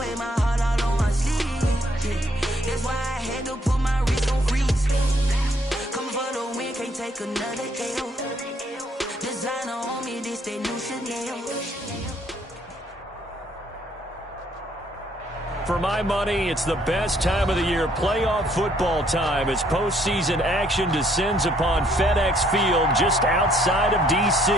wear my heart out on my sleeve. That's why I had to put my wrist on freeze. Coming for the win, can't take another L. Designer on me, this that new Chanel. For my money, it's the best time of the year, playoff football time, as postseason action descends upon FedEx Field just outside of D.C.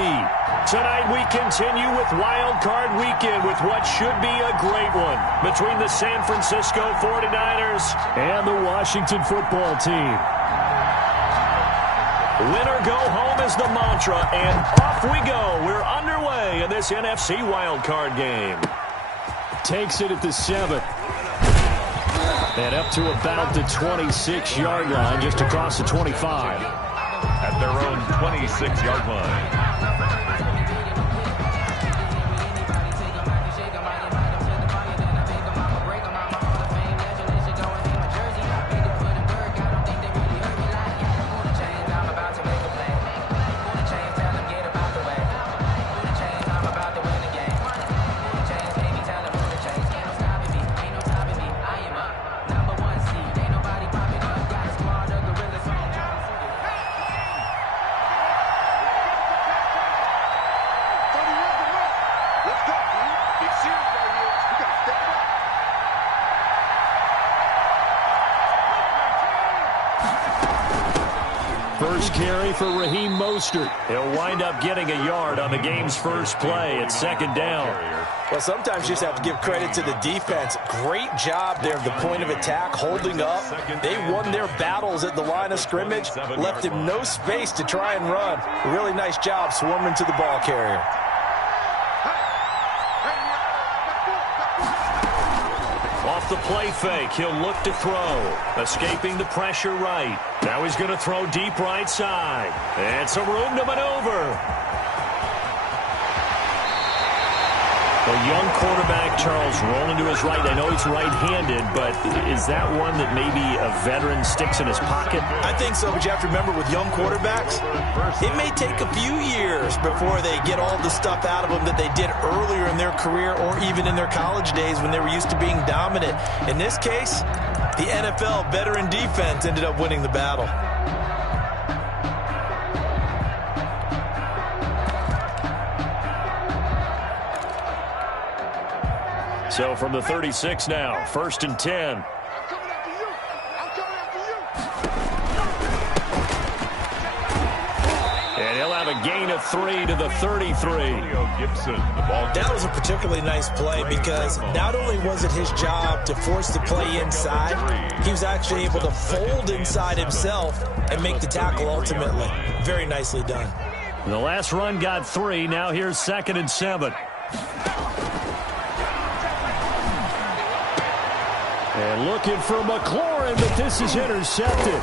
Tonight we continue with Wild Card Weekend with what should be a great one between the San Francisco 49ers and the Washington football team. Win or go home is the mantra, and off we go. We're underway in this NFC Wild Card game. Takes it at the 7th. And up to about the 26-yard line, just across the 25. At their own 26-yard line. First carry for Raheem Mostert. He'll wind up getting a yard on the game's first play at second down. Well, sometimes you just have to give credit to the defense. Great job there at the point of attack, holding up. They won their battles at the line of scrimmage, left him no space to try and run. Really nice job swarming to the ball carrier. Off the play fake, he'll look to throw. Escaping the pressure right. Now he's going to throw deep right side. And some room to maneuver. A young quarterback, Charles, rolling to his right. I know he's right-handed, but is that one that maybe a veteran sticks in his pocket? I think so, but you have to remember with young quarterbacks, it may take a few years before they get all the stuff out of them that they did earlier in their career or even in their college days when they were used to being dominant. In this case, the NFL veteran defense ended up winning the battle. So from the 36 now, 1st and 10. And he'll have a gain of 3 to the 33. That was a particularly nice play because not only was it his job to force the play inside, he was actually able to fold inside himself and make the tackle ultimately. Very nicely done. The last run got 3. Now here's 2nd and 7. And looking for McLaurin, but this is intercepted.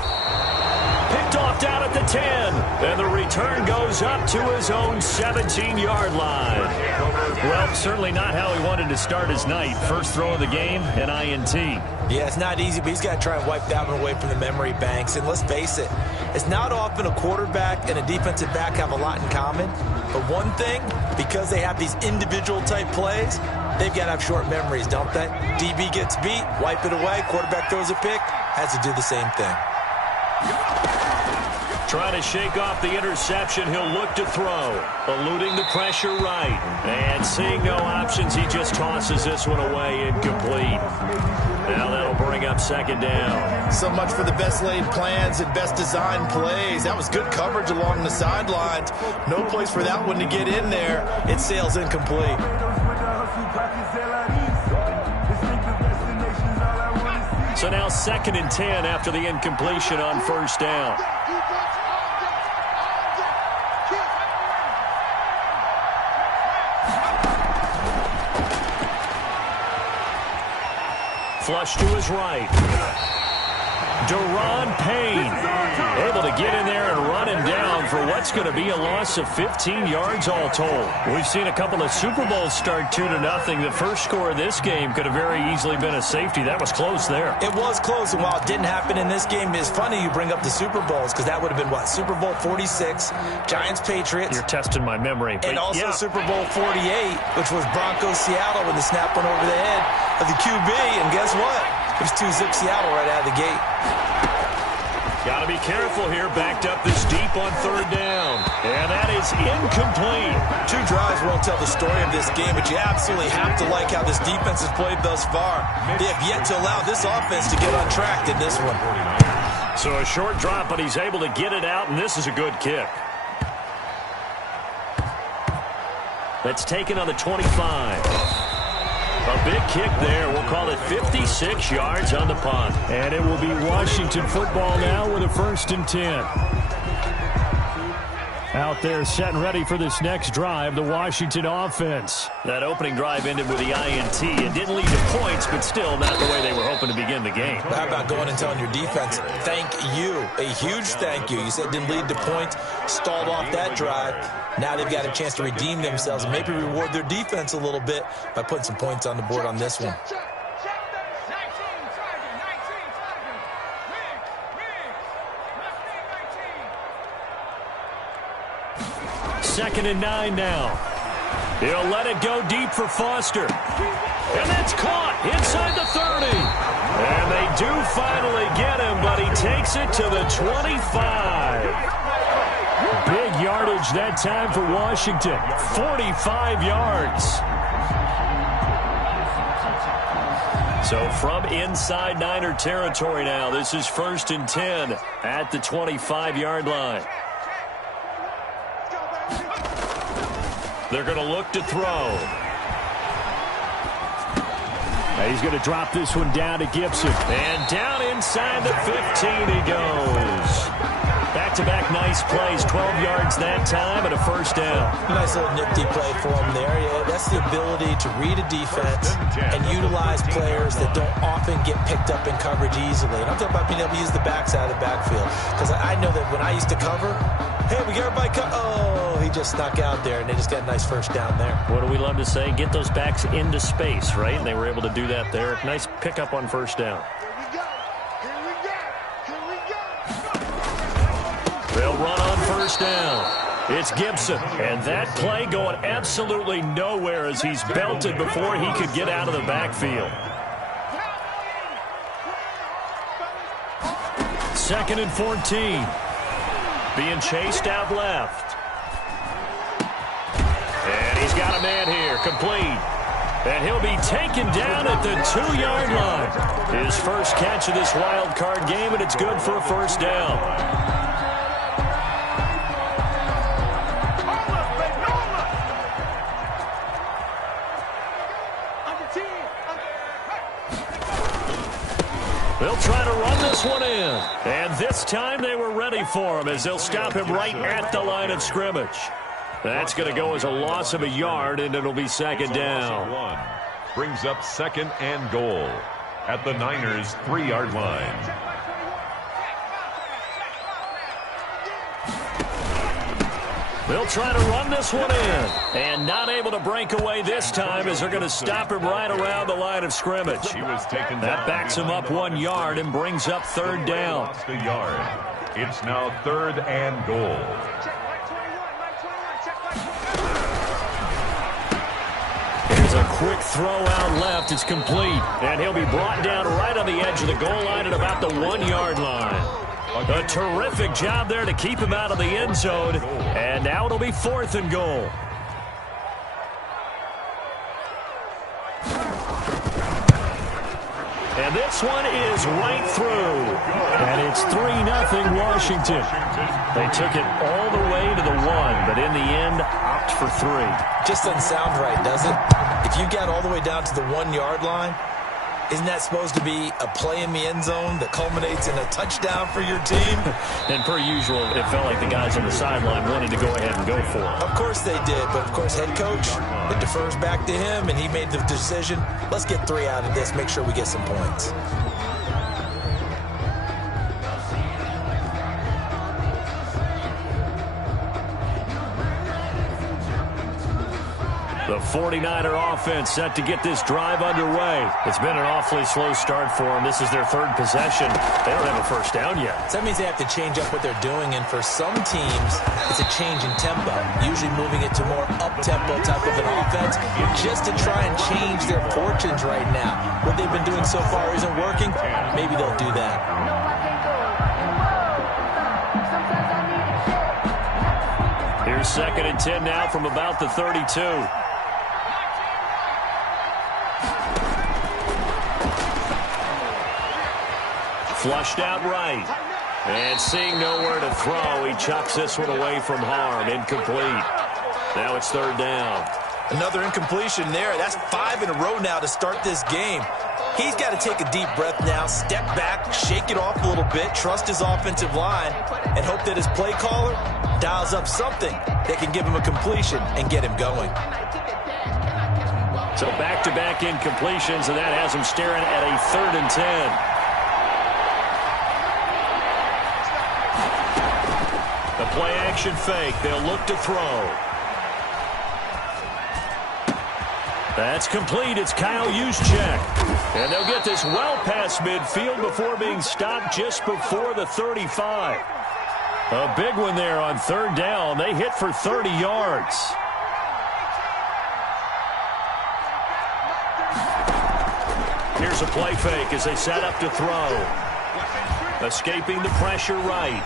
Picked off down at the 10. And the return goes up to his own 17-yard line. Well, certainly not how he wanted to start his night. First throw of the game, an INT. Yeah, it's not easy, but he's got to try and wipe that one away from the memory banks. And let's face it, it's not often a quarterback and a defensive back have a lot in common. But one thing, because they have these individual type plays, they've got to have short memories, don't they? DB gets beat, wipe it away, quarterback throws a pick, has to do the same thing. Trying to shake off the interception, he'll look to throw. Eluding the pressure right. And seeing no options, he just tosses this one away, incomplete. Now that'll bring up 2nd down. So much for the best laid plans and best designed plays. That was good coverage along the sidelines. No place for that one to get in there. It sails incomplete. So now 2nd and 10 after the incompletion on 1st down. Flush to his right. Daron Payne able to get in there and run him down for what's going to be a loss of 15 yards all told. We've seen a couple of Super Bowls start 2-0. The first score of this game could have very easily been a safety. That was close there. It was close, and while it didn't happen in this game, it's funny you bring up the Super Bowls because that would have been, what, Super Bowl 46, Giants-Patriots. You're testing my memory. And also yeah. Super Bowl 48, which was Broncos-Seattle when the snap went over the head. of the QB, and guess what? It was 2-zip Seattle right out of the gate. Got to be careful here, backed up this deep on third down. And that is incomplete. 2 drives won't tell the story of this game, but you absolutely have to like how this defense has played thus far. They have yet to allow this offense to get untracked in this one. So a short drop, but he's able to get it out, and this is a good kick. That's taken on the 25. A big kick there. We'll call it 56 yards on the punt. And it will be Washington football now with a 1st and 10. Out there set and ready for this next drive, the Washington offense. That opening drive ended with the INT. It didn't lead to points, but still not the way they were hoping to begin the game. How about going and telling your defense, thank you, a huge thank you. You said it didn't lead to points, stalled off that drive. Now they've got a chance to redeem themselves and maybe reward their defense a little bit by putting some points on the board on this one. Second and 9 now. He'll let it go deep for Foster. And that's caught inside the 30. And they do finally get him, but he takes it to the 25. Big yardage that time for Washington. 45 yards. So from inside Niner territory now, this is 1st and 10 at the 25-yard line. They're going to look to throw. He's going to drop this one down to Gibson. And down inside the 15 he goes. Back-to-back nice plays, 12 yards that time and a 1st down. Nice little nifty play for him there. Yeah, that's the ability to read a defense and utilize players that don't often get picked up in coverage easily. And I'm talking about being able to use the backside of the backfield. Because I know that when I used to cover, hey, we got everybody oh, he just snuck out there, and they just got a nice 1st down there. What do we love to say? Get those backs into space, right? And they were able to do that there. Nice pickup on 1st down. They'll run on 1st down. It's Gibson. And that play going absolutely nowhere as he's belted before he could get out of the backfield. 2nd and 14. Being chased out left. And he's got a man here, complete. And he'll be taken down at the 2-yard line. His first catch of this wild card game, and it's good for a 1st down. They'll try to run this one in. And this time they were ready for him as they'll stop him right at the line of scrimmage. That's going to go as a loss of a yard, and it'll be 2nd down. Brings up 2nd and goal at the Niners' 3-yard line. They'll try to run this one in. And not able to break away this time as they're going to stop him right around the line of scrimmage. That backs him up 1 yard and brings up 3rd down. Lost a yard. It's now 3rd and goal. Here's a quick throw out left. It's complete. And he'll be brought down right on the edge of the goal line at about the 1-yard line. A terrific job there to keep him out of the end zone. And now it'll be 4th and goal. And this one is right through. And it's 3-0 Washington. They took it all the way to the 1, but in the end, opt for 3. Just doesn't sound right, does it? If you got all the way down to the 1-yard line, isn't that supposed to be a play in the end zone that culminates in a touchdown for your team? And per usual, it felt like the guys on the sideline wanted to go ahead and go for it. Of course they did, but of course head coach, it defers back to him, and he made the decision, let's get 3 out of this, make sure we get some points. The 49er offense set to get this drive underway. It's been an awfully slow start for them. This is their third possession. They don't have a first down yet. So that means they have to change up what they're doing, and for some teams, it's a change in tempo, usually moving it to more up-tempo type of an offense, just to try and change their fortunes right now. What they've been doing so far isn't working. Maybe they'll do that. Here's 2nd and 10 now from about the 32. Flushed out right. And seeing nowhere to throw, he chucks this one away from harm. Incomplete. Now it's 3rd down. Another incompletion there. That's 5 in a row now to start this game. He's got to take a deep breath now, step back, shake it off a little bit, trust his offensive line, and hope that his play caller dials up something that can give him a completion and get him going. So back-to-back incompletions, and that has him staring at a 3rd and 10. The play-action fake. They'll look to throw. That's complete. It's Kyle Juszczyk. And they'll get this well past midfield before being stopped just before the 35. A big one there on 3rd down. They hit for 30 yards. Here's a play fake as they set up to throw. Escaping the pressure right.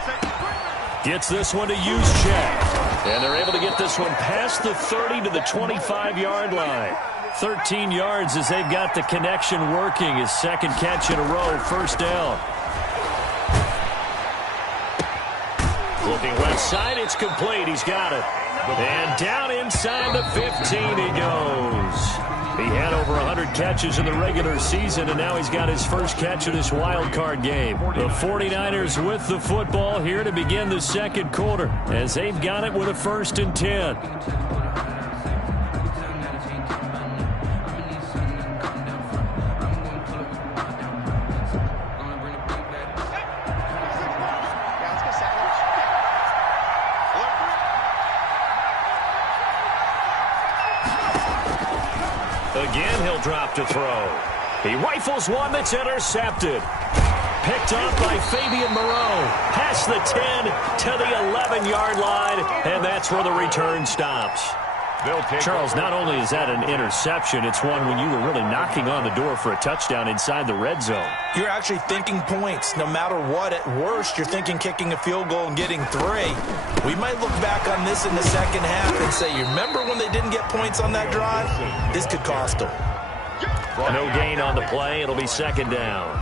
Gets this one to Juszczyk. And they're able to get this one past the 30 to the 25-yard line. 13 yards as they've got the connection working. His 2nd catch in a row, 1st down. Looking left side, it's complete. He's got it. And down inside the 15 he goes. He had over 100 catches in the regular season, and now he's got his first catch of this wild card game. The 49ers with the football here to begin the 2nd quarter as they've got it with a 1st and 10. Again, he'll drop to throw. He rifles one that's intercepted. Picked up by Fabian Moreau. Past the 10 to the 11-yard line, and that's where the return stops. Charles, not only is that an interception, it's one when you were really knocking on the door for a touchdown inside the red zone. You're actually thinking points no matter what. At worst, you're thinking kicking a field goal and getting 3. We might look back on this in the 2nd half and say, you remember when they didn't get points on that drive? This could cost them. No gain on the play. It'll be 2nd down.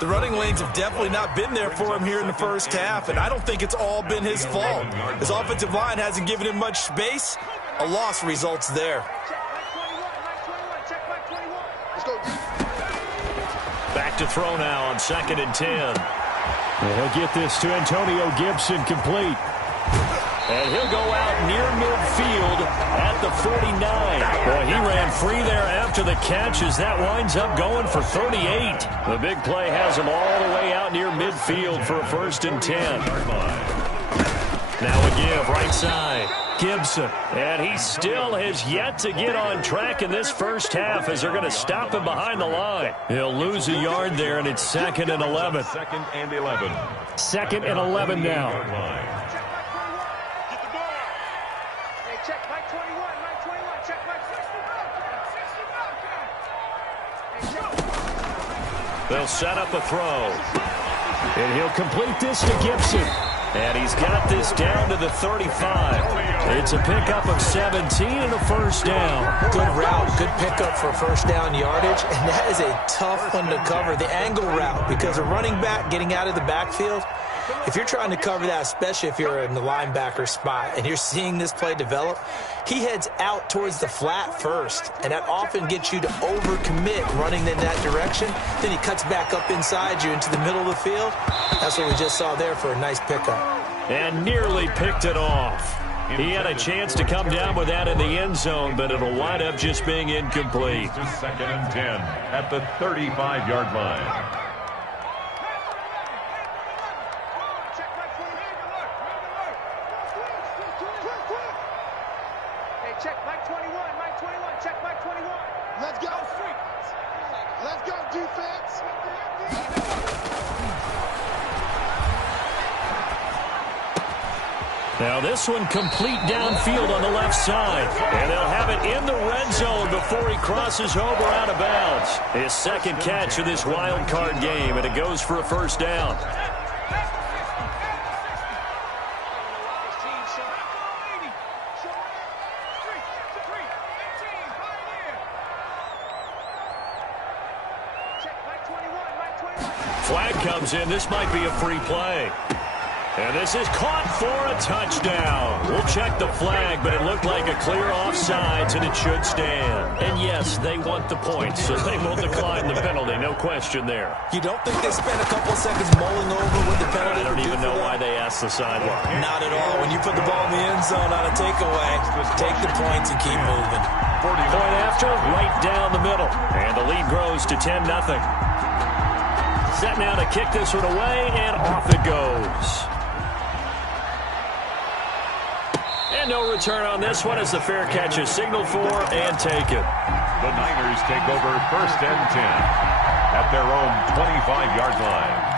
The running lanes have definitely not been there for him here in the 1st half, and I don't think it's all been his fault. His offensive line hasn't given him much space. A loss results there. Back to throw now on 2nd and 10. And he'll get this to Antonio Gibson complete. And he'll go out near midfield at the 49. Well, he ran free there after the catch as that winds up going for 38. The big play has him all the way out near midfield for a 1st and 10. Now a give right side. Gibson. And he still has yet to get on track in this 1st half as they're going to stop him behind the line. He'll lose a yard there, and it's 2nd and 11. 2nd and 11. 2nd and 11 now. Check Mike 21, Mike 21, check Mike 61. They'll set up a throw. And he'll complete this to Gibson. And he's got this down to the 35. It's a pickup of 17 and a 1st down. Good route, good pickup for 1st down yardage, and that is a tough one to cover, the angle route, because a running back getting out of the backfield, if you're trying to cover that, especially if you're in the linebacker spot and you're seeing this play develop, he heads out towards the flat first, and that often gets you to overcommit running in that direction. Then he cuts back up inside you into the middle of the field. That's what we just saw there for a nice pickup. And nearly picked it off. He had a chance to come down with that in the end zone, but it'll wind up just being incomplete. To 2nd and 10 at the 35-yard line. Check Mike 21, Mike 21, check my 21. Let's go. Let's go, defense. Now this one complete downfield on the left side. And they'll have it in the red zone before he crosses over out of bounds. His second catch of this wild card game, and it goes for a first down. Flag comes in. This might be a free play. And this is caught for a touchdown. We'll check the flag, but it looked like a clear offsides, and it should stand. And yes, they want the points, so they will decline the penalty. No question there. You don't think they spent a couple seconds mulling over what the penalty I don't even know why they asked the sideline. Not at all. When you put the ball in the end zone on a takeaway, take the points and keep moving. Point after, right down the middle. And the lead grows to 10-0. Set now to kick this one away, and off it goes. And no return on this one as the fair catch is signaled for and taken. The Niners take over 1st and 10 at their own 25-yard line.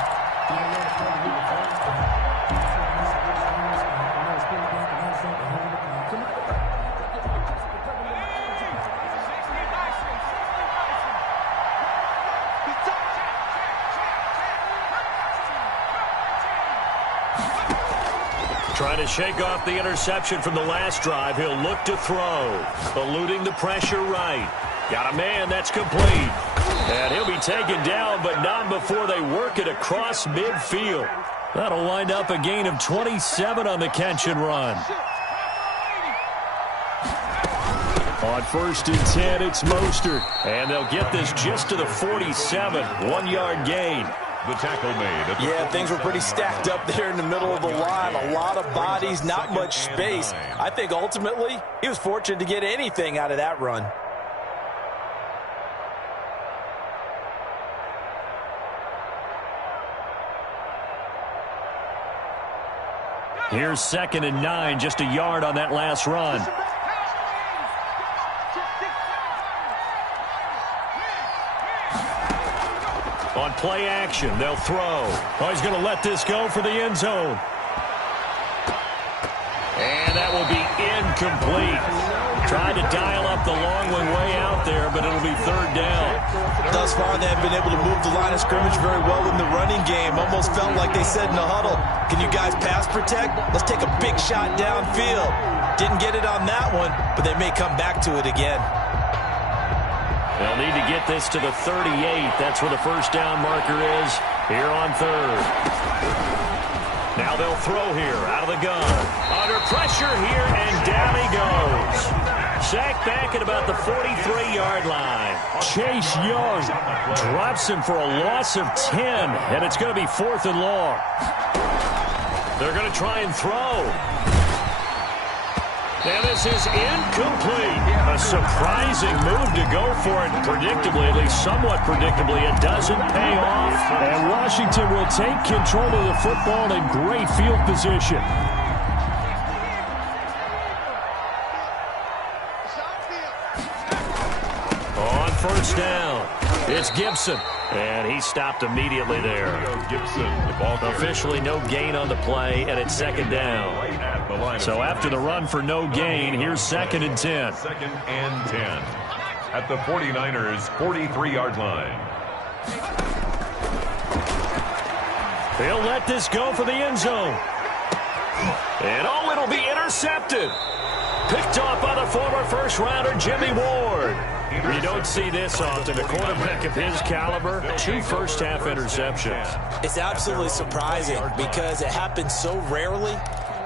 Trying to shake off the interception from the last drive. He'll look to throw. Eluding the pressure right. Got a man. That's complete. And he'll be taken down, but not before they work it across midfield. That'll wind up a gain of 27 on the catch and run. On 1st and 10, it's Mostert. And they'll get this just to the 47. 1-yard gain. The tackle made. Yeah, things were pretty stacked up there in the middle of the line. A lot of bodies, not much space. I think ultimately he was fortunate to get anything out of that run. Here's 2nd and 9, just a yard on that last run. On play action, they'll throw. Oh, he's going to let this go for the end zone. And that will be incomplete. Tried to dial up the long one way out there, but it'll be 3rd down. Thus far, they have been able to move the line of scrimmage very well in the running game. Almost felt like they said in the huddle, can you guys pass protect? Let's take a big shot downfield. Didn't get it on that one, but they may come back to it again. They'll need to get this to the 38. That's where the first down marker is here on 3rd. Now they'll throw here out of the gun. Under pressure here, and down he goes. Sacked back at about the 43-yard line. Chase Young drops him for a loss of 10, and it's going to be 4th and long. They're going to try and throw. And this is incomplete. A surprising move to go for it. Predictably, at least somewhat predictably, it doesn't pay off. And Washington will take control of the football in great field position. On 1st down, it's Gibson. And he stopped immediately there. Officially no gain on the play, and it's 2nd down. So after the run for no gain, here's 2nd and 10. 2nd and 10 at the 49ers' 43-yard line. They'll let this go for the end zone. And oh, it'll be intercepted. Picked off by the former first-rounder Jimmy Ward. You don't see this often. A quarterback of his caliber, 2 first-half interceptions. It's absolutely surprising because it happens so rarely.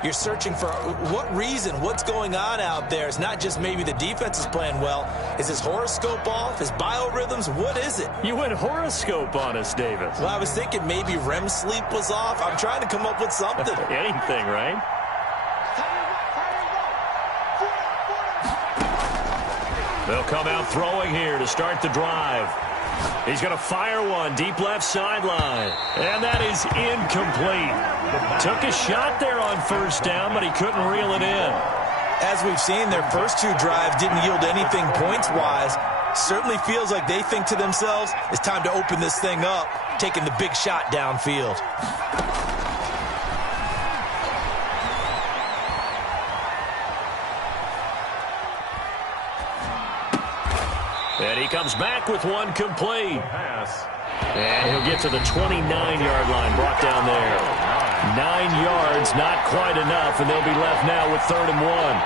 You're searching for what reason, what's going on out there. It's not just maybe the defense is playing well. Is his horoscope off? His biorhythms? What is it? You went horoscope on us, Davis. Well, I was thinking maybe REM sleep was off. I'm trying to come up with something. Anything, right? They'll come out throwing here to start the drive. He's going to fire one deep left sideline. And that is incomplete. Took a shot there on 1st down, but he couldn't reel it in. As we've seen, their first two drives didn't yield anything points-wise. Certainly feels like they think to themselves, it's time to open this thing up, taking the big shot downfield. And he comes back with one complete. Pass. And he'll get to the 29-yard line, brought down there. 9 yards, not quite enough, and they'll be left now with 3rd and 1.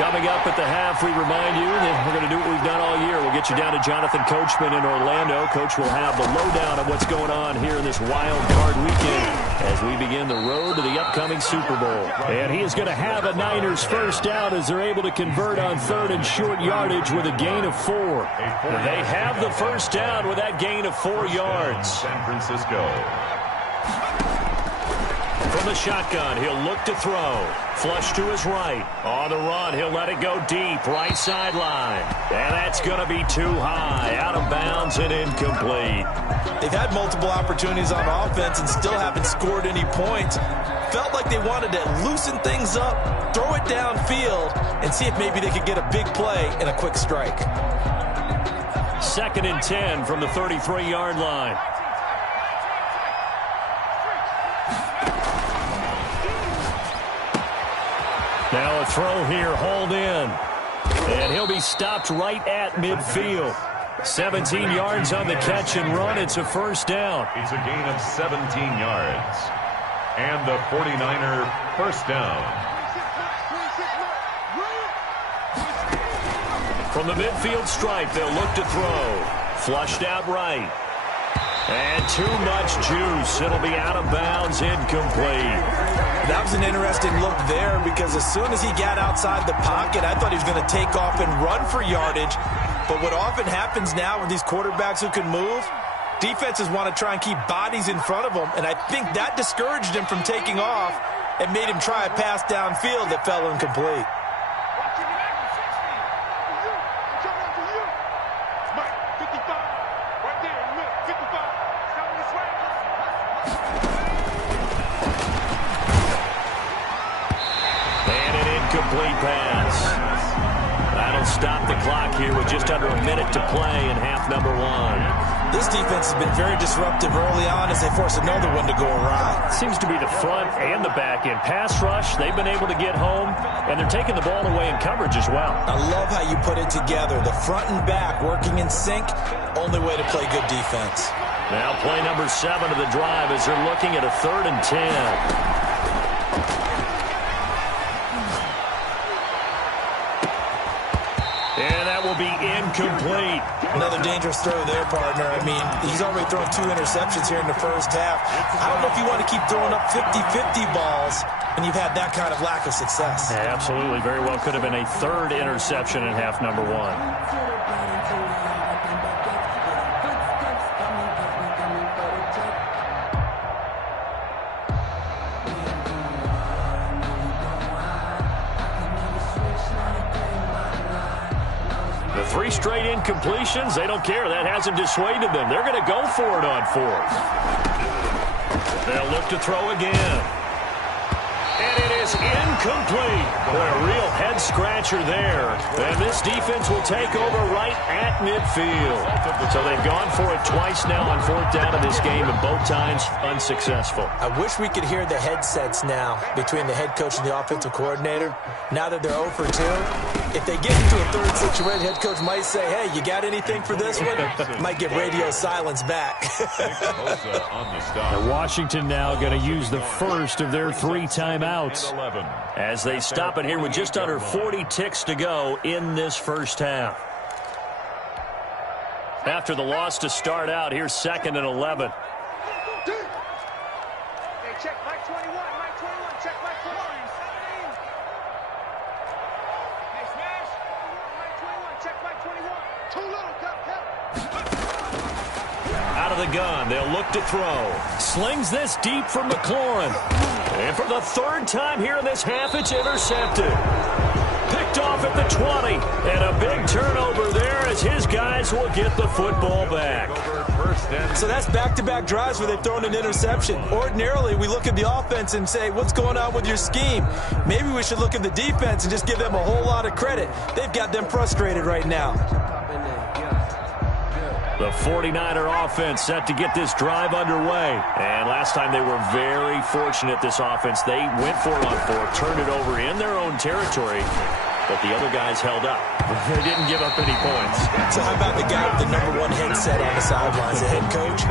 Coming up at the half, we remind you that we're going to do what we've done all year. We'll get you down to Jonathan Coachman in Orlando. Coach will have the lowdown of what's going on here in this wild card weekend as we begin the road to the upcoming Super Bowl. And he is going to have a Niners first down as they're able to convert on 3rd and short yardage with a gain of 4. They have the first down with that gain of 4 yards. San Francisco. From the shotgun, he'll look to throw. Flush to his right. On the run, he'll let it go deep. Right sideline. And that's going to be too high. Out of bounds and incomplete. They've had multiple opportunities on offense and still haven't scored any points. Felt like they wanted to loosen things up, throw it downfield, and see if maybe they could get a big play and a quick strike. 2nd and 10 from the 33-yard line. Now a throw here, hauled in. And he'll be stopped right at midfield. 17 yards on the catch and run. It's a first down. It's a gain of 17 yards. And the 49er first down. From the midfield stripe, they'll look to throw. Flushed out right. And too much juice. It'll be out of bounds, incomplete. That was an interesting look there because as soon as he got outside the pocket, I thought he was going to take off and run for yardage. But what often happens now with these quarterbacks who can move, defenses want to try and keep bodies in front of them, and I think that discouraged him from taking off and made him try a pass downfield that fell incomplete. Complete pass. That'll stop the clock here with just under a minute to play in half number 1. This defense has been very disruptive early on as they force another one to go awry. Seems to be the front and the back end. Pass rush, they've been able to get home, and they're taking the ball away in coverage as well. I love how you put it together. The front and back working in sync, only way to play good defense. Now play number 7 of the drive as they're looking at a 3rd and 10. Will be incomplete. Another dangerous throw there, partner. I mean, he's already thrown 2 interceptions here in the first half. I don't know if you want to keep throwing up 50-50 balls when you've had that kind of lack of success. Yeah, absolutely. Very well could have been a 3rd interception in half number 1. The 3 straight incompletions, they don't care. That hasn't dissuaded them. They're going to go for it on 4th. They'll look to throw again. And it is incomplete. Boy, a real head-scratcher there. And this defense will take over right at midfield. So they've gone for it twice now on 4th down in this game, and both times unsuccessful. I wish we could hear the headsets now between the head coach and the offensive coordinator. Now that they're 0 for 2, if they get into a 3rd situation, head coach might say, hey, you got anything for this one? Might get radio silence back. Washington now going to use the first of their 3 timeouts as they stop it here with just under 40 ticks to go in this first half. After the loss to start out, here's 2nd and 11. Hey, check Mike 21, Mike 21, check Mike 21. Hey, smash. Mike 21, check Mike 21. Too little, cap. Out of the gun, they'll look to throw. Slings this deep for McLaurin. And for the 3rd time here in this half, it's intercepted. Picked off at the 20. And a big turnover there as his guys will get the football back. first and So that's back-to-back drives where they've thrown an interception. Ordinarily, we look at the offense and say, what's going on with your scheme? Maybe we should look at the defense and just give them a whole lot of credit. They've got them frustrated right now. The 49er offense set to get this drive underway. And last time they were very fortunate, this offense. They went 4-on-4, turned it over in their own territory, but the other guys held up. They didn't give up any points. So how about the guy with the #1 headset on the sidelines, the head coach?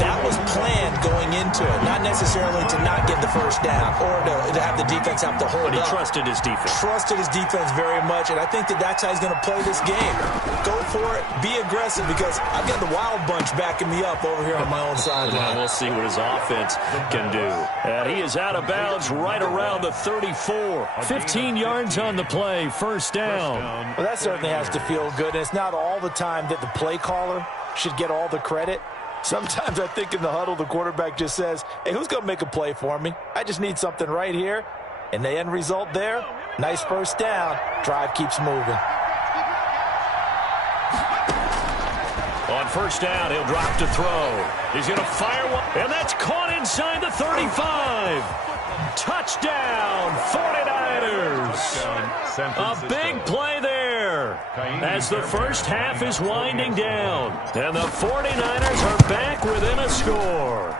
That was planned going into it, not necessarily to not get the first down or to have the defense have to hold up. But he trusted his defense. Trusted his defense very much, and I think that's how he's going to play this game. Go for it, be aggressive, because I've got the wild bunch backing me up over here on my own sideline. We'll see what his offense can do. And he is out of bounds right around the 34. 15 yards on the play, first down. Well, that certainly has to feel good, and it's not all the time that the play caller should get all the credit. Sometimes I think in the huddle, the quarterback just says, hey, who's going to make a play for me? I just need something right here. And the end result there, nice first down. Drive keeps moving. On first down, he'll drop to throw. He's going to fire one, and that's caught inside the 35. Touchdown, 49ers. A big play there as the first half is winding down. And the 49ers are back within a score.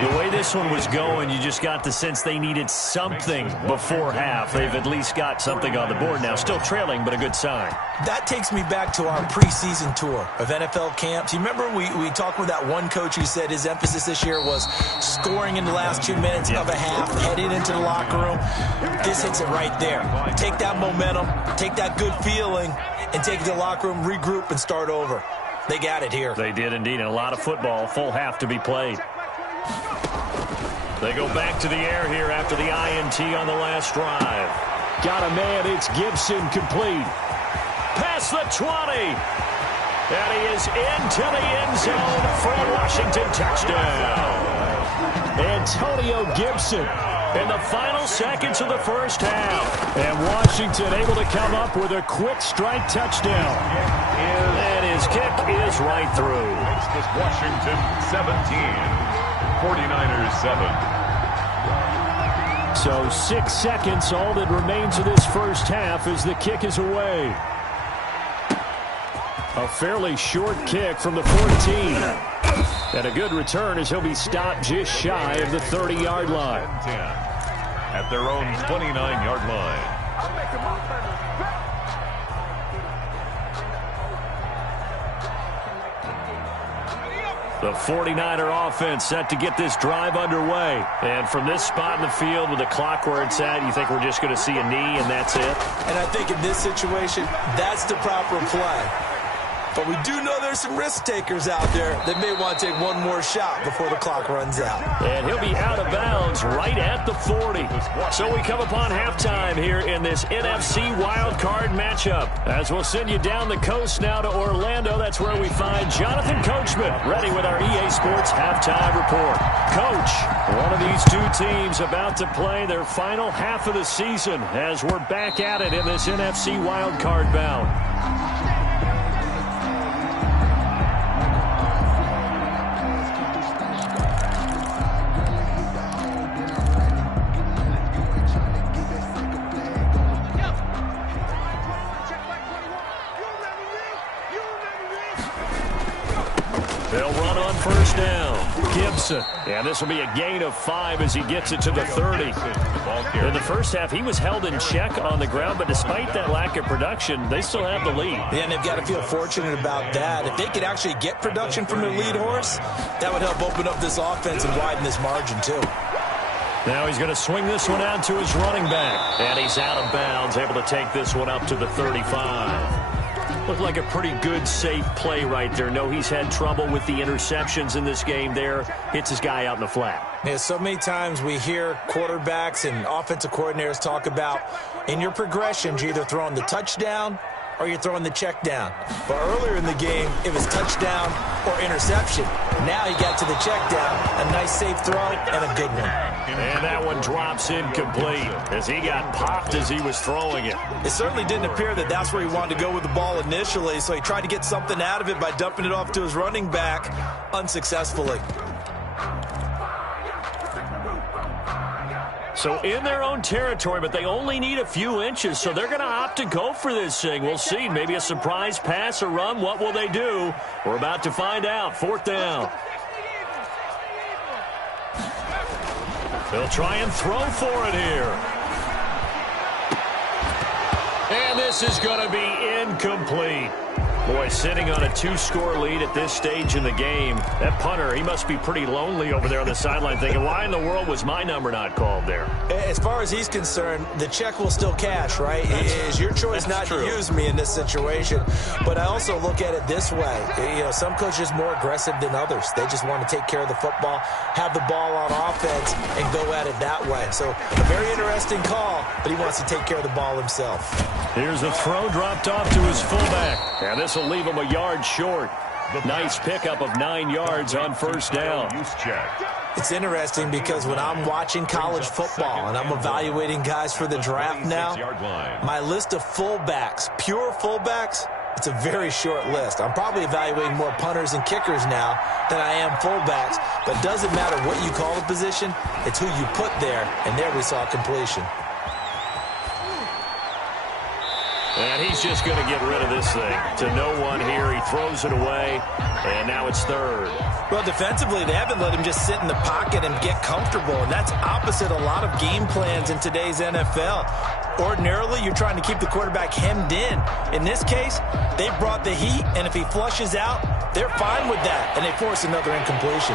The way this one was going, you just got the sense they needed something before half. They've at least got something on the board now. Still trailing, but a good sign. That takes me back to our preseason tour of NFL camps. You remember we talked with that one coach who said his emphasis this year was scoring in the last 2 minutes of a half, heading into the locker room. This hits it right there. Take that momentum, take that good feeling, and take it to the locker room, regroup, and start over. They got it here. They did indeed, and a lot of football, full half to be played. They go back to the air here after the INT on the last drive. Got a man, it's Gibson, complete. Past the 20. And he is into the end zone for a Washington touchdown. Antonio Gibson In the final seconds of the first half. And Washington able to come up with a quick strike touchdown. And his kick is right through. Makes this Washington 17. 49ers 7. So 6 seconds, all that remains of this first half as the kick is away. A fairly short kick from the 14. And a good return as he'll be stopped just shy of the 30-yard line. 10 at their own 29-yard line. The 49er offense set to get this drive underway. And from this spot in the field with the clock where it's at, you think we're just going to see a knee and that's it? And I think in this situation, that's the proper play. But we do know there's some risk takers out there that may want to take one more shot before the clock runs out. And he'll be out of bounds right at the 40. So we come upon halftime here in this NFC wildcard matchup. As we'll send you down the coast now to Orlando, that's where we find Jonathan Coachman ready with our EA Sports halftime report. Coach, one of these two teams about to play their final half of the season as we're back at it in this NFC wildcard bout. They'll run on first down. Gibson. And this will be a gain of 5 as he gets it to the 30. In the first half, he was held in check on the ground, but despite that lack of production, they still have the lead. Yeah, and they've got to feel fortunate about that. If they could actually get production from their lead horse, that would help open up this offense and widen this margin, too. Now he's going to swing this one out to his running back. And he's out of bounds, able to take this one up to the 35. Looked like a pretty good, safe play right there. No, he's had trouble with the interceptions in this game there. Hits his guy out in the flat. Yeah, so many times we hear quarterbacks and offensive coordinators talk about in your progressions, you're either throwing the touchdown or you're throwing the check down. But earlier in the game, it was touchdown or interception. Now he got to the check down, a nice safe throw, and a good one. And that one drops incomplete as he got popped as he was throwing it. It certainly didn't appear that that's where he wanted to go with the ball initially, so he tried to get something out of it by dumping it off to his running back unsuccessfully. So in their own territory, but they only need a few inches, so they're going to opt to go for this thing. We'll see. Maybe a surprise pass or run. What will they do? We're about to find out. 4th down. They'll try and throw for it here. And this is going to be incomplete. Boy, sitting on a 2-score lead at this stage in the game, that punter, he must be pretty lonely over there on the sideline thinking, why in the world was my number not called there? As far as he's concerned, the check will still cash, right? It is your choice not to use me in this situation. But I also look at it this way. You know, some coaches are more aggressive than others. They just want to take care of the football, have the ball on offense, and go at it that way. So a very interesting call, but he wants to take care of the ball himself. Here's a throw dropped off to his fullback. And this will leave him a yard short. Nice pickup of 9 yards on 1st down. It's interesting because when I'm watching college football and I'm evaluating guys for the draft now, my list of fullbacks, pure fullbacks, it's a very short list. I'm probably evaluating more punters and kickers now than I am fullbacks, but it doesn't matter what you call the position, it's who you put there, and there we saw completion. And he's just going to get rid of this thing. To no one here. He throws it away, and now it's 3rd. Well, defensively, they haven't let him just sit in the pocket and get comfortable, and that's opposite a lot of game plans in today's NFL. Ordinarily, you're trying to keep the quarterback hemmed in. In this case, they brought the heat, and if he flushes out, they're fine with that, and they force another incompletion.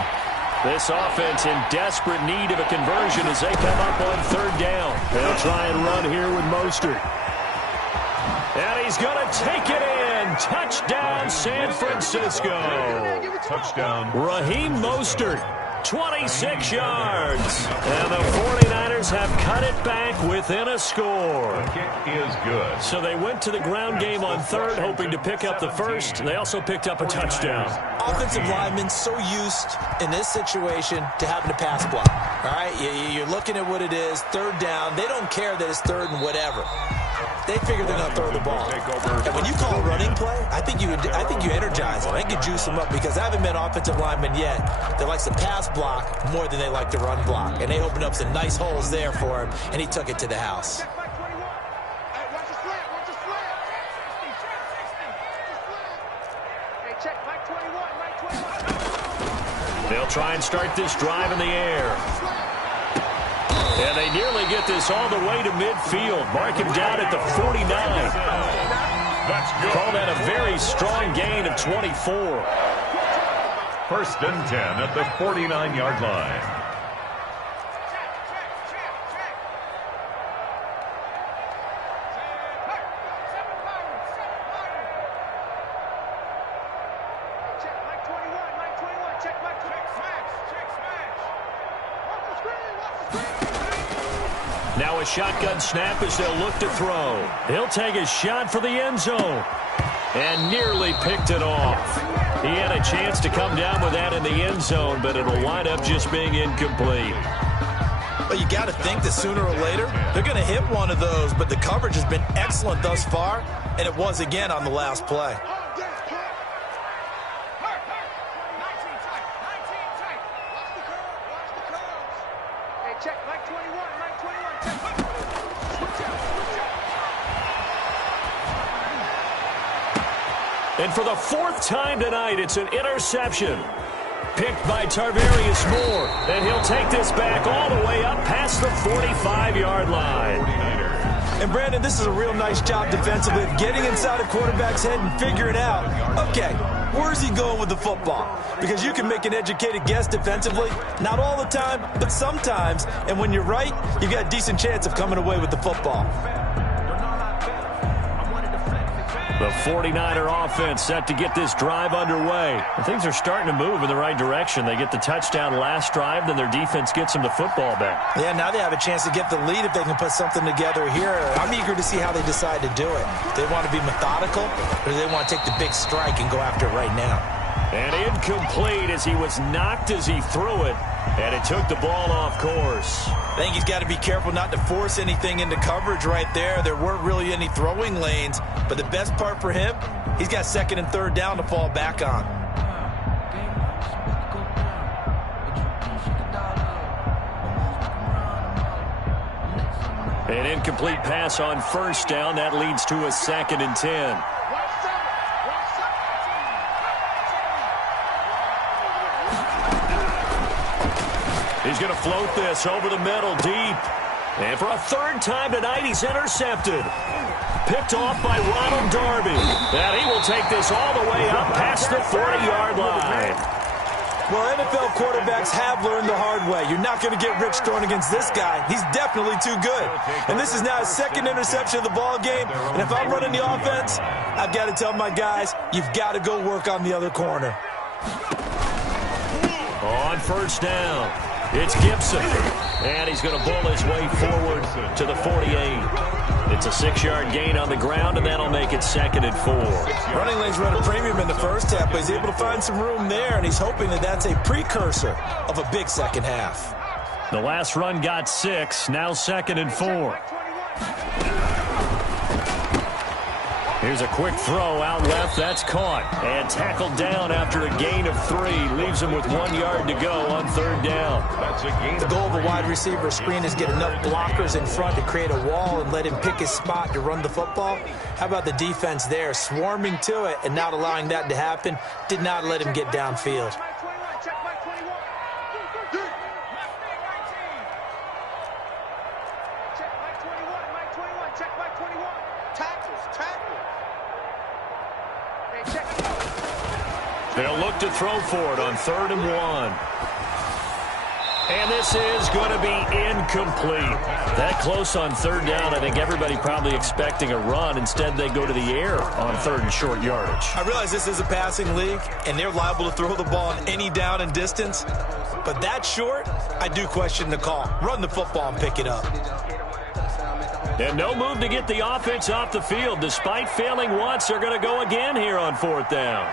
This offense in desperate need of a conversion as they come up on 3rd down. They'll try and run here with Mostert. And he's going to take it in. Touchdown, San Francisco. Touchdown. Raheem Mostert, 26 yards. And the 49ers have cut it back within a score. The kick is good. So they went to the ground game on 3rd, hoping to pick up the 1st. They also picked up a touchdown. Offensive linemen so used in this situation to having to pass block. All right, you're looking at what it is, 3rd down. They don't care that it's 3rd and whatever. They figure they're going to throw the ball. And when you call a running play, I think you energize them. I think you juice them up because I haven't met offensive linemen yet that likes to pass block more than they like to run block. And they opened up some nice holes there for him, and he took it to the house. They'll try and start this drive in the air. And they nearly get this all the way to midfield. Mark him down at the 49. That's good. Call that a very strong gain of 24. 1st and 10 at the 49-yard line. Now a shotgun snap as they'll look to throw. He'll take a shot for the end zone. And nearly picked it off. He had a chance to come down with that in the end zone, but it'll wind up just being incomplete. Well, you got to think that sooner or later, they're going to hit one of those, but the coverage has been excellent thus far, and it was again on the last play. And for the 4th time tonight, it's an interception. Picked by Tarvarius Moore. And he'll take this back all the way up past the 45-yard line. And, Brandon, this is a real nice job defensively of getting inside a quarterback's head and figuring out, okay, where's he going with the football? Because you can make an educated guess defensively, not all the time, but sometimes. And when you're right, you've got a decent chance of coming away with the football. The 49er offense set to get this drive underway. And things are starting to move in the right direction. They get the touchdown last drive, then their defense gets them the football back. Yeah, now they have a chance to get the lead if they can put something together here. I'm eager to see how they decide to do it. Do they want to be methodical, or do they want to take the big strike and go after it right now? And incomplete as he was knocked as he threw it, and it took the ball off course. I think he's got to be careful not to force anything into coverage right there. There weren't really any throwing lanes, but the best part for him, he's got second and third down to fall back on. An incomplete pass on first down. That leads to a 2nd and 10. He's going to float this over the middle deep. And for a third time tonight, he's intercepted. Picked off by Ronald Darby. And he will take this all the way up past the 40-yard line. Well, NFL quarterbacks have learned the hard way. You're not going to get rich throwing against this guy. He's definitely too good. And this is now his second interception of the ball game. And if I'm running the offense, I've got to tell my guys, you've got to go work on the other corner. On first down, it's Gibson. And he's going to bull his way forward to the 48. It's a 6-yard gain on the ground, and that'll make it 2nd and 4. Running lanes run a premium in the first half, but he's able to find some room there, and he's hoping that that's a precursor of a big second half. The last run got 6, now 2nd and 4. Here's a quick throw out left. That's caught and tackled down after a gain of 3. Leaves him with 1 yard to go on third down. That's a gain. The goal of a wide receiver screen is get enough blockers in front to create a wall and let him pick his spot to run the football. How about the defense there, swarming to it and not allowing that to happen? Did not let him get downfield. They'll look to throw for it on 3rd and 1. And this is going to be incomplete. That close on third down, I think everybody probably expecting a run. Instead, they go to the air on 3rd and short yardage. I realize this is a passing league, and they're liable to throw the ball on any down and distance. But that short, I do question the call. Run the football and pick it up. And no move to get the offense off the field. Despite failing once, they're going to go again here on 4th down.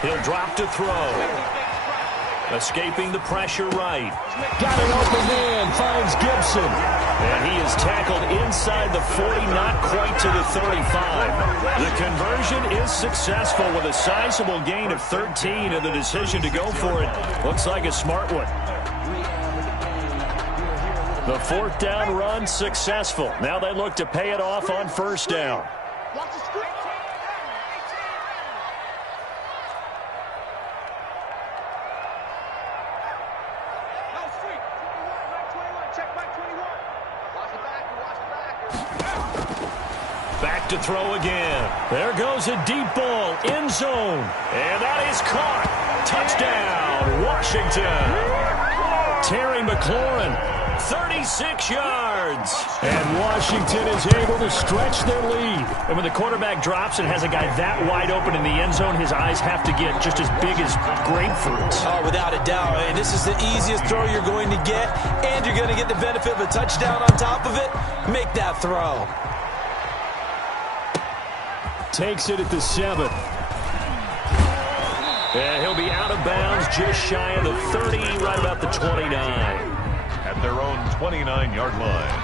He'll drop to throw. Escaping the pressure right. Got an open man, finds Gibson. And he is tackled inside the 40, not quite to the 35. The conversion is successful with a sizable gain of 13, and the decision to go for it looks like a smart one. The 4th down run successful. Now they look to pay it off on 1st down. Back to throw again. There goes a deep ball, end zone. And that is caught. Touchdown, Washington. Terry McLaurin, 36 yards. And Washington is able to stretch their lead. And when the quarterback drops and has a guy that wide open in the end zone, his eyes have to get just as big as grapefruits. Oh, without a doubt. And this is the easiest throw you're going to get, and you're going to get the benefit of a touchdown on top of it. Make that throw. Takes it at the 7. And he'll be out of bounds just shy of the 30, right about the 29. At their own 29-yard line.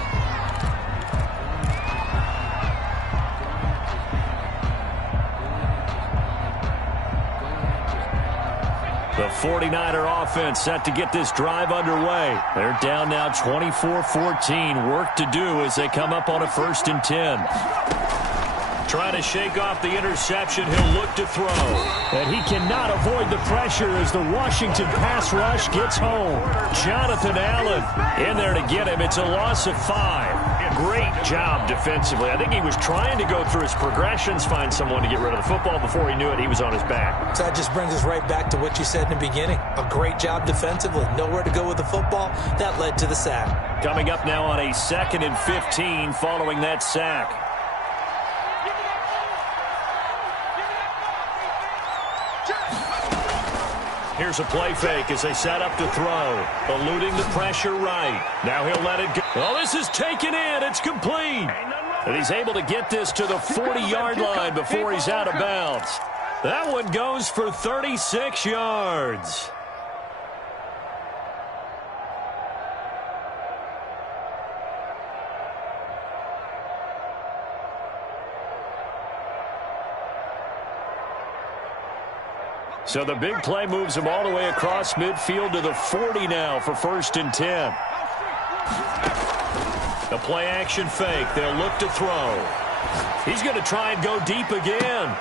The 49er offense set to get this drive underway. They're down now 24-14. Work to do as they come up on a 1st and 10. Trying to shake off the interception. He'll look to throw. And he cannot avoid the pressure as the Washington pass rush gets home. Jonathan Allen in there to get him. It's a loss of 5. Great job defensively. I think he was trying to go through his progressions, find someone to get rid of the football. Before he knew it, he was on his back. So that just brings us right back to what you said in the beginning. A great job defensively. Nowhere to go with the football. That led to the sack. Coming up now on a 2nd and 15 following that sack. Here's a play fake as they set up to throw. Eluding the pressure right. Now he'll let it go. Oh, this is taken in. It's complete. And he's able to get this to the 40-yard line before he's out of bounds. That one goes for 36 yards. So the big play moves him all the way across midfield to the 40 now for 1st and 10. The play action fake. They'll look to throw. He's going to try and go deep again.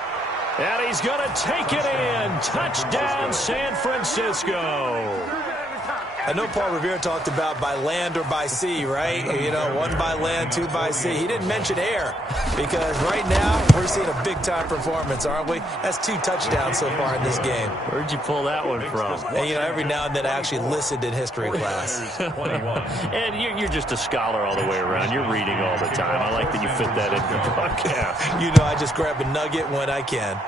And he's going to take it in. Touchdown, San Francisco. I know Paul Revere talked about by land or by sea, right? You know, 1 by land, 2 by sea. He didn't mention air because right now we're seeing a big-time performance, aren't we? That's 2 touchdowns so far in this game. Where'd you pull that one from? And, you know, every now and then I actually listened in history class. And you're just a scholar all the way around. You're reading all the time. I like that you fit that in the broadcast. You know, I just grab a nugget when I can.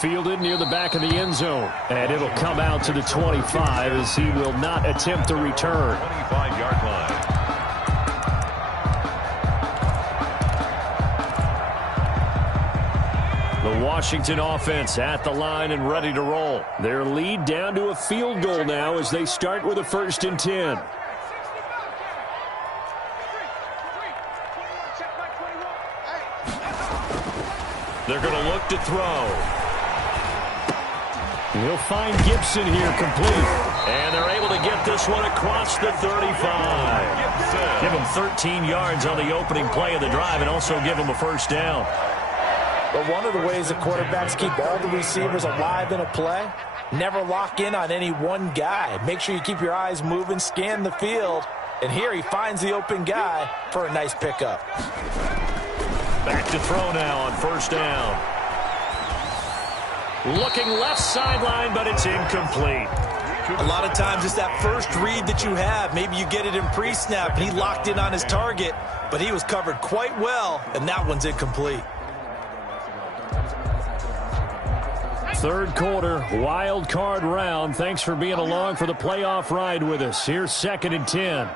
Fielded near the back of the end zone. And it'll come out to the 25 as he will not attempt to return. 25-yard line. The Washington offense at the line and ready to roll. Their lead down to a field goal now as they start with a 1st and 10. They're going to look to throw. He'll find Gibson here complete. And they're able to get this one across the 35. Give him 13 yards on the opening play of the drive and also give him a 1st down. But one of the ways that quarterbacks keep all the receivers alive in a play, never lock in on any one guy. Make sure you keep your eyes moving, scan the field. And here he finds the open guy for a nice pickup. Back to throw now on 1st down. Looking left sideline, but it's incomplete. A lot of times it's that first read that you have. Maybe you get it in pre-snap, and he locked in on his target, but he was covered quite well, and that one's incomplete. 3rd quarter, wild card round. Thanks for being along for the playoff ride with us. Here's 2nd and 10.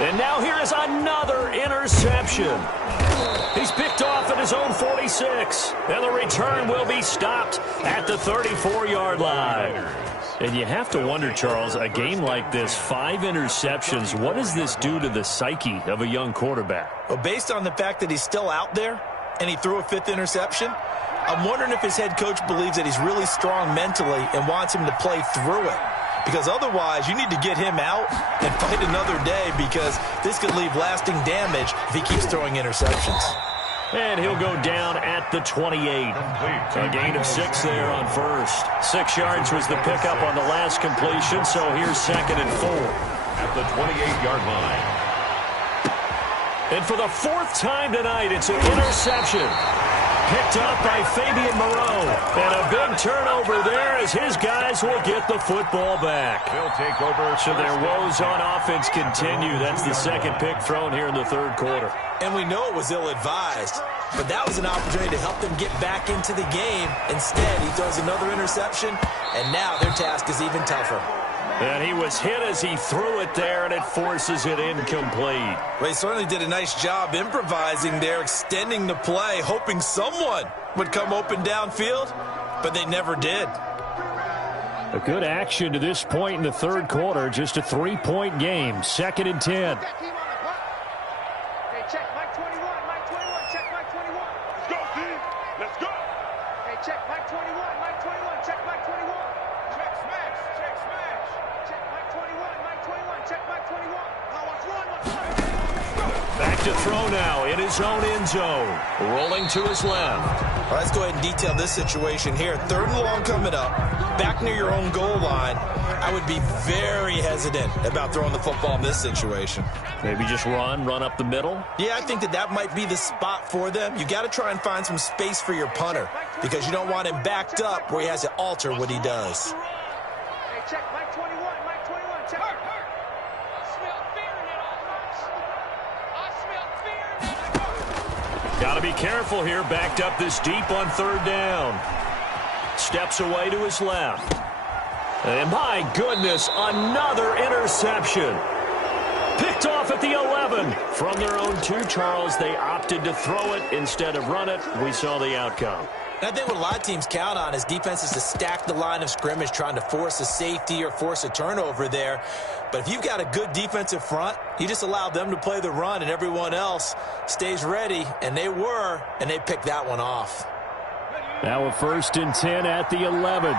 And now here is another interception. He's picked off at his own 46. And the return will be stopped at the 34-yard line. And you have to wonder, Charles, a game like this, 5 interceptions, what does this do to the psyche of a young quarterback? Well, based on the fact that he's still out there and he threw a 5th interception, I'm wondering if his head coach believes that he's really strong mentally and wants him to play through it. Because otherwise, you need to get him out and fight another day because this could leave lasting damage if he keeps throwing interceptions. And he'll go down at the 28. A gain of 6 there on 1st. 6 yards was the pickup on the last completion, so here's 2nd and 4. At the 28-yard line. And for the 4th time tonight, it's an interception. Picked up by Fabian Moreau. And a big turnover there as his guys will get the football back. He'll take over. So their woes on offense continue. That's the 2nd pick thrown here in the 3rd quarter. And we know it was ill-advised, but that was an opportunity to help them get back into the game. Instead, he throws another interception, and now their task is even tougher. And he was hit as he threw it there, and it forces it incomplete. Well, he certainly did a nice job improvising there, extending the play, hoping someone would come open downfield, but they never did. A good action to this point in the 3rd quarter, just a 3-point game, 2nd and 10. Check, Mike 21, check, Mike Back to throw now in his own end zone. Rolling to his left. All right, let's go ahead and detail this situation here. 3rd and long coming up, back near your own goal line. I would be very hesitant about throwing the football in this situation. Maybe just run up the middle? Yeah, I think that might be the spot for them. You got to try and find some space for your punter because you don't want him backed up where he has to alter what he does. Hey, check Mike 21, Mike 21, check. I smell fear in that offense. I smell fear in that offense. Got to be careful here, backed up this deep on 3rd down. Steps away to his left. And my goodness, another interception. Picked off at the 11. From their own 2, Charles, they opted to throw it instead of run it. We saw the outcome. And I think what a lot of teams count on is defenses to stack the line of scrimmage, trying to force a safety or force a turnover there. But if you've got a good defensive front, you just allow them to play the run and everyone else stays ready. And they were, and they picked that one off. Now a 1st and 10 at the 11.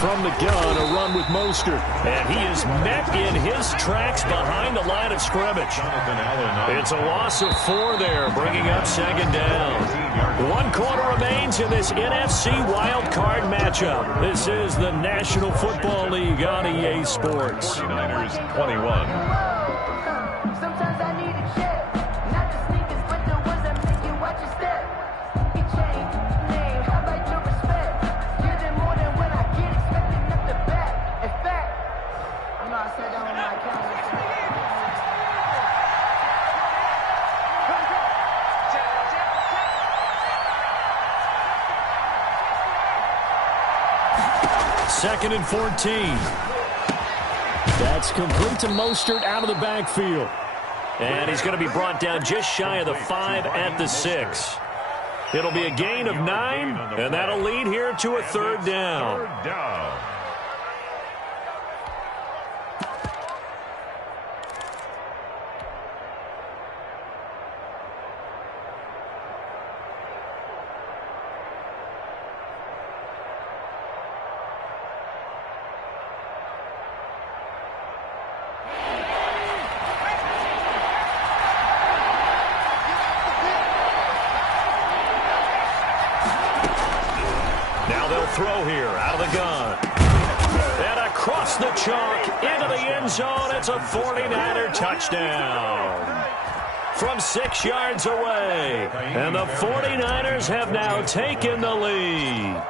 From the gun, a run with Mostert. And he is met in his tracks behind the line of scrimmage. It's a loss of 4 there, bringing up 2nd down. 1 quarter remains in this NFC wild card matchup. This is the National Football League on EA Sports. 49ers 21. Sometimes I need a check, not the sneakers, but the ones that make you watch your step. He changed name, how about your respect? Give them more than when I get expecting up the back. In fact, I know I said that on my calendar. Second and 14. That's complete to Mostert out of the backfield. And he's going to be brought down just shy of the 5 at the 6. It'll be a gain of 9, and that'll lead here to a 3rd down. 3rd down. Throw here out of the gun. And across the chalk into the end zone. It's a 49er touchdown. From 6 yards away. And the 49ers have now taken the lead.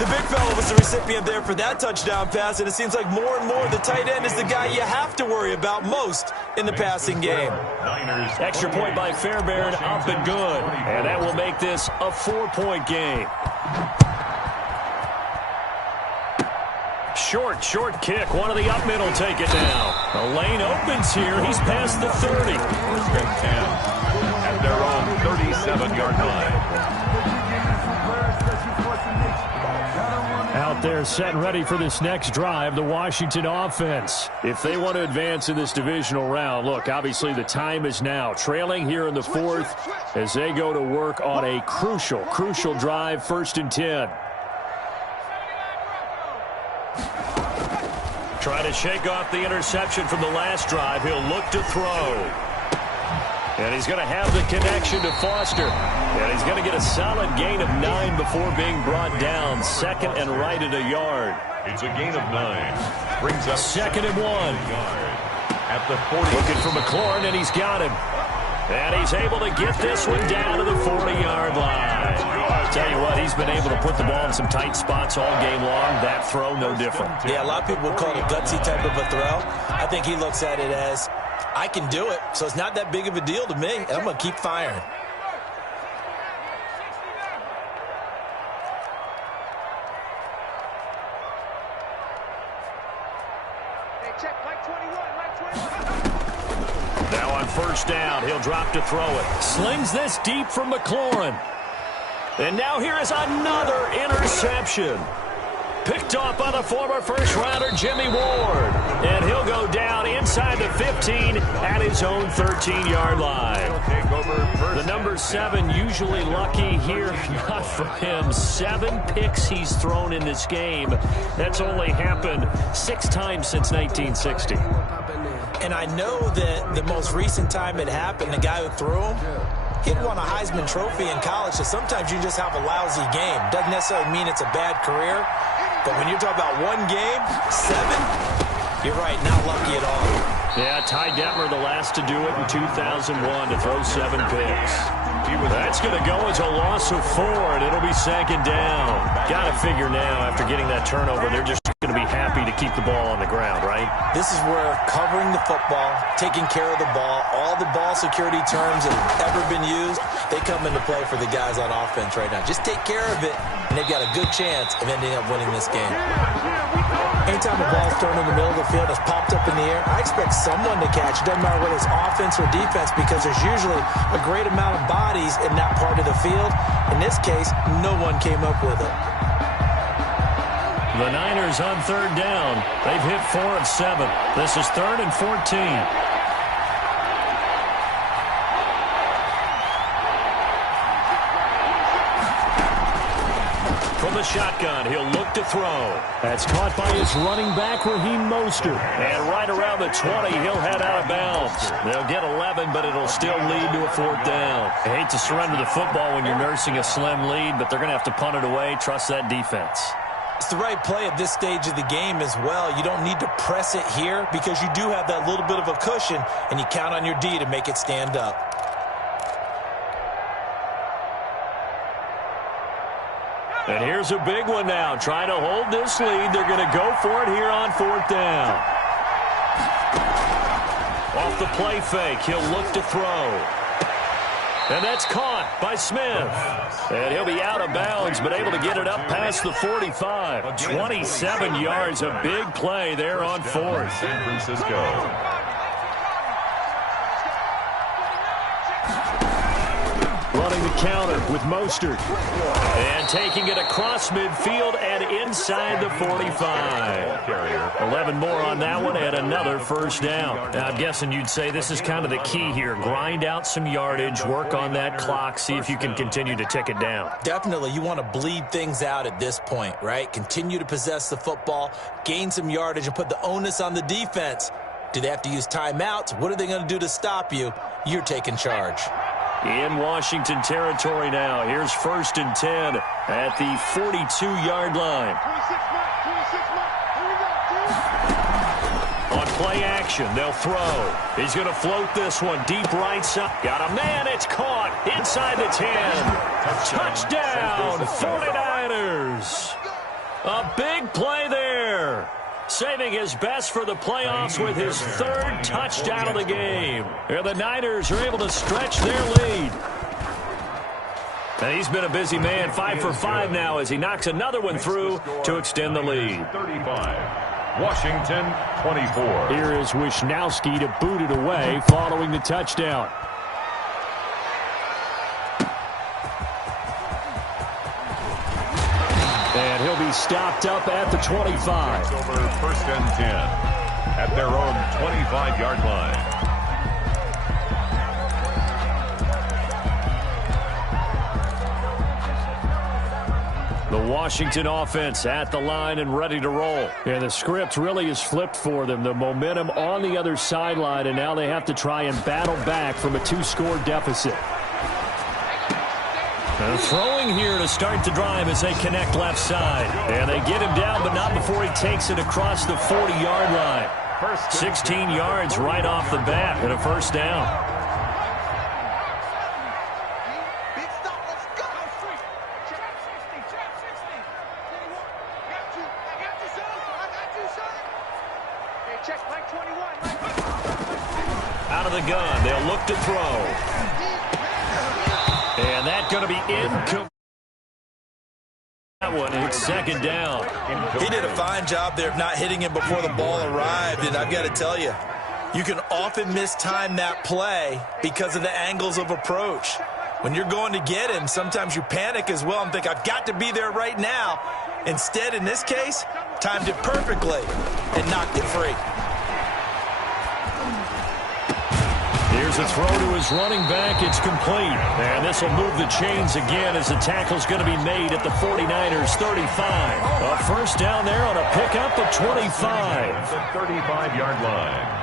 The big fella was the recipient there for that touchdown pass, and it seems like more and more the tight end is the guy you have to worry about most in the passing game. Extra point by Fairbairn, up and good. And that will make this a 4-point game. Short kick. One of the up middle take it down. The lane opens here. He's past the 30. 1st and 10 at their own 37-yard line. Out there set and ready for this next drive, the Washington offense. If they want to advance in this divisional round, look, obviously the time is now. Trailing here in the 4th as they go to work on a crucial drive, 1st and 10. Trying to shake off the interception from the last drive. He'll look to throw. And he's going to have the connection to Foster. And he's going to get a solid gain of 9 before being brought down. 2nd and right at a yard. It's a gain of 9. Brings up 2nd and 1. At the 40. Looking for McLaurin, and he's got him. And he's able to get this one down to the 40-yard line. Tell you what, he's been able to put the ball in some tight spots all game long. That throw, no different. Yeah, a lot of people would call it a gutsy type of a throw. I think he looks at it as, I can do it, so it's not that big of a deal to me, and I'm going to keep firing. Hey, check Mike 21, Mike 21. Now on 1st down, he'll drop to throw it. Slings this deep from McLaurin. And now here is another interception. Picked picked off by the former first-rounder Jimmy Ward. And he'll go down inside the 15 at his own 13-yard line. The number 7 usually lucky here. Not for him. 7 picks he's thrown in this game. That's only happened 6 times since 1960. And I know that the most recent time it happened, the guy who threw him, he'd won a Heisman Trophy in college, so sometimes you just have a lousy game. Doesn't necessarily mean it's a bad career, but when you're talking about one game, 7, you're right, not lucky at all. Yeah, Ty Detmer, the last to do it in 2001 to throw 7 picks. That's going to go as a loss of 4, and it'll be 2nd down. Got to figure now, after getting that turnover, they're just going to be happy to keep the ball on the ground, right? This is where covering the football, taking care of the ball, all the ball security terms that have ever been used, they come into play for the guys on offense right now. Just take care of it, and they've got a good chance of ending up winning this game. Anytime a ball's thrown in the middle of the field, it's popped up in the air, I expect someone to catch. It doesn't matter whether it's offense or defense, because there's usually a great amount of bodies in that part of the field. In this case, no one came up with it. The Niners on 3rd down. They've hit 4 of 7. This is 3rd and 14. From the shotgun, he'll look to throw. That's caught by his running back, Raheem Mostert. And right around the 20, he'll head out of bounds. They'll get 11, but it'll still lead to a 4th down. I hate to surrender the football when you're nursing a slim lead, but they're going to have to punt it away. Trust that defense. It's the right play at this stage of the game as well. You don't need to press it here because you do have that little bit of a cushion, and you count on your D to make it stand up. And here's a big one now. Trying to hold this lead. They're going to go for it here on 4th down. Off the play fake, he'll look to throw. And that's caught by Smith. And he'll be out of bounds, but able to get it up past the 45. 27 yards, a big play there on 4th. San Francisco. Running the counter with Mostert. And taking it across midfield and inside the 45. 11 more on that one and another 1st down. Now, I'm guessing you'd say this is kind of the key here. Grind out some yardage, work on that clock, see if you can continue to tick it down. Definitely, you want to bleed things out at this point, right? Continue to possess the football, gain some yardage, and put the onus on the defense. Do they have to use timeouts? What are they going to do to stop you? You're taking charge. In Washington territory now. Here's 1st and 10 at the 42-yard line. 26, here we go. On play action, they'll throw. He's going to float this one deep right side. Got a man, it's caught inside the 10. Touchdown, 49ers. A big play there. Saving his best for the playoffs with his 3rd touchdown of the game. And the Niners are able to stretch their lead. And he's been a busy man, 5 for 5 now as he knocks another one through to extend the lead. 35. Washington, 24. Here is Wisnowski to boot it away following the touchdown. And he'll be stopped up at the 25. Over 1st and 10 at their own 25-yard line. The Washington offense at the line and ready to roll. And the script really is flipped for them. The momentum on the other sideline, and now they have to try and battle back from a 2-score deficit. And throwing here to start the drive as they connect left side. And they get him down, but not before he takes it across the 40-yard line. 16 yards right off the bat and a 1st down. Big stop, let's go. Trap 60, trap 60. Got you, son. I got you, son. Hey, check, Mike 21, Mike. Out of the gun, they'll look to throw. And that's going to be incomplete. That one, it's 2nd down. He did a fine job there of not hitting him before the ball arrived, and I've got to tell you, you can often mistime that play because of the angles of approach. When you're going to get him, sometimes you panic as well and think, I've got to be there right now. Instead, in this case, timed it perfectly and knocked it free. Here's a throw to his running back. It's complete. And this will move the chains again as the tackle's going to be made at the 49ers 35. A first down there on a pickup of 25. The 35-yard line.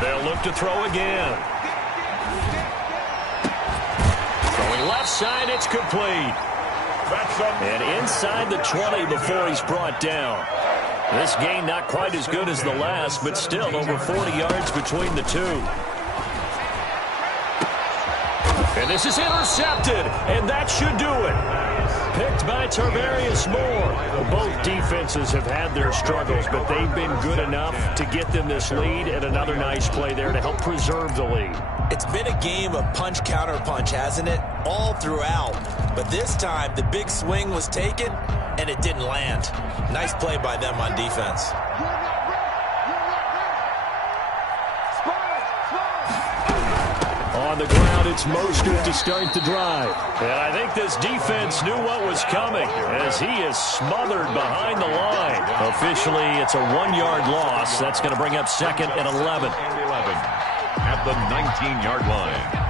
They'll look to throw again. Throwing left side, it's complete. And inside the 20 before he's brought down. This gain not quite as good as the last, but still over 40 yards between the two. And this is intercepted, and that should do it. Picked by Tarvarius Moore. Both defenses have had their struggles, but they've been good enough to get them this lead, and another nice play there to help preserve the lead. It's been a game of punch-counter-punch, hasn't it? All throughout. But this time, the big swing was taken, and it didn't land. Nice play by them on defense. On the ground, it's Mostert to start the drive. And I think this defense knew what was coming as he is smothered behind the line. Officially, it's a 1-yard loss. That's going to bring up second and 11. At the 19-yard line.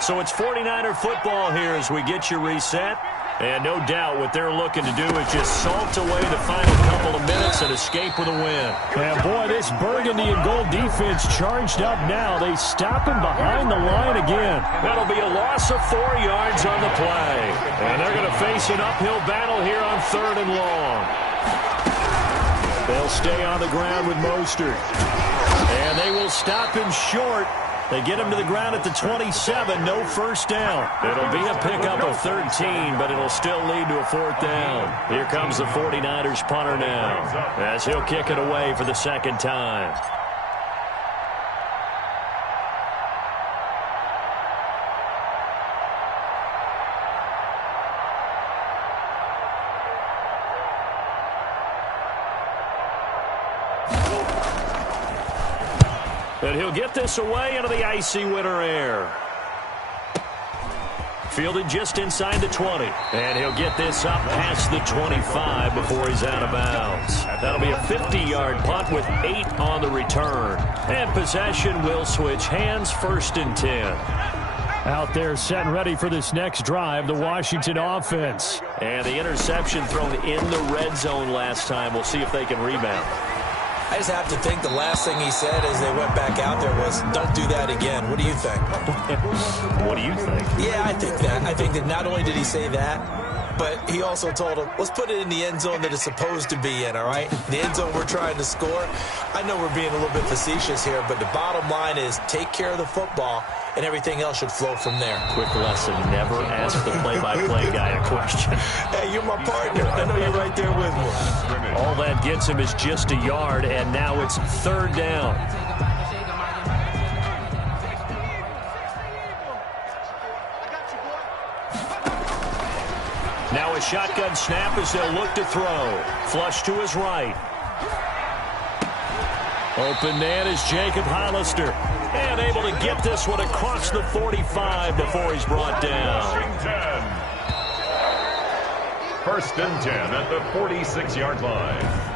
So it's 49er football here as we get you reset. And no doubt what they're looking to do is just salt away the final couple of minutes and escape with a win. And boy, this burgundy and gold defense charged up now. They stop him behind the line again. That'll be a loss of 4 yards on the play. And they're going to face an uphill battle here on 3rd and long. They'll stay on the ground with Mostert. And they will stop him short. They get him to the ground at the 27, no first down. It'll be a pickup of 13, but it'll still lead to a 4th down. Here comes the 49ers punter now, as he'll kick it away for the second time. And he'll get this away into the icy winter air. Fielded just inside the 20. And he'll get this up past the 25 before he's out of bounds. That'll be a 50-yard punt with 8 on the return. And possession will switch hands, 1st and 10. Out there set and ready for this next drive, the Washington offense. And the interception thrown in the red zone last time. We'll see if they can rebound. I just have to think the last thing he said as they went back out there was, don't do that again. What do you think? What do you think? Yeah, I think that. I think that not only did he say that, but he also told him, let's put it in the end zone that it's supposed to be in, all right? The end zone we're trying to score. I know we're being a little bit facetious here, but the bottom line is take care of the football, and everything else should flow from there. Quick lesson, never ask the play-by-play guy a question. Hey, you're my partner. I know you're right there with me. All that gets him is just a yard, and now it's 3rd down. Now a shotgun snap as they'll look to throw. Flush to his right. Open man is Jacob Hollister. And able to get this one across the 45 before he's brought down. 1st and 10 at the 46-yard line.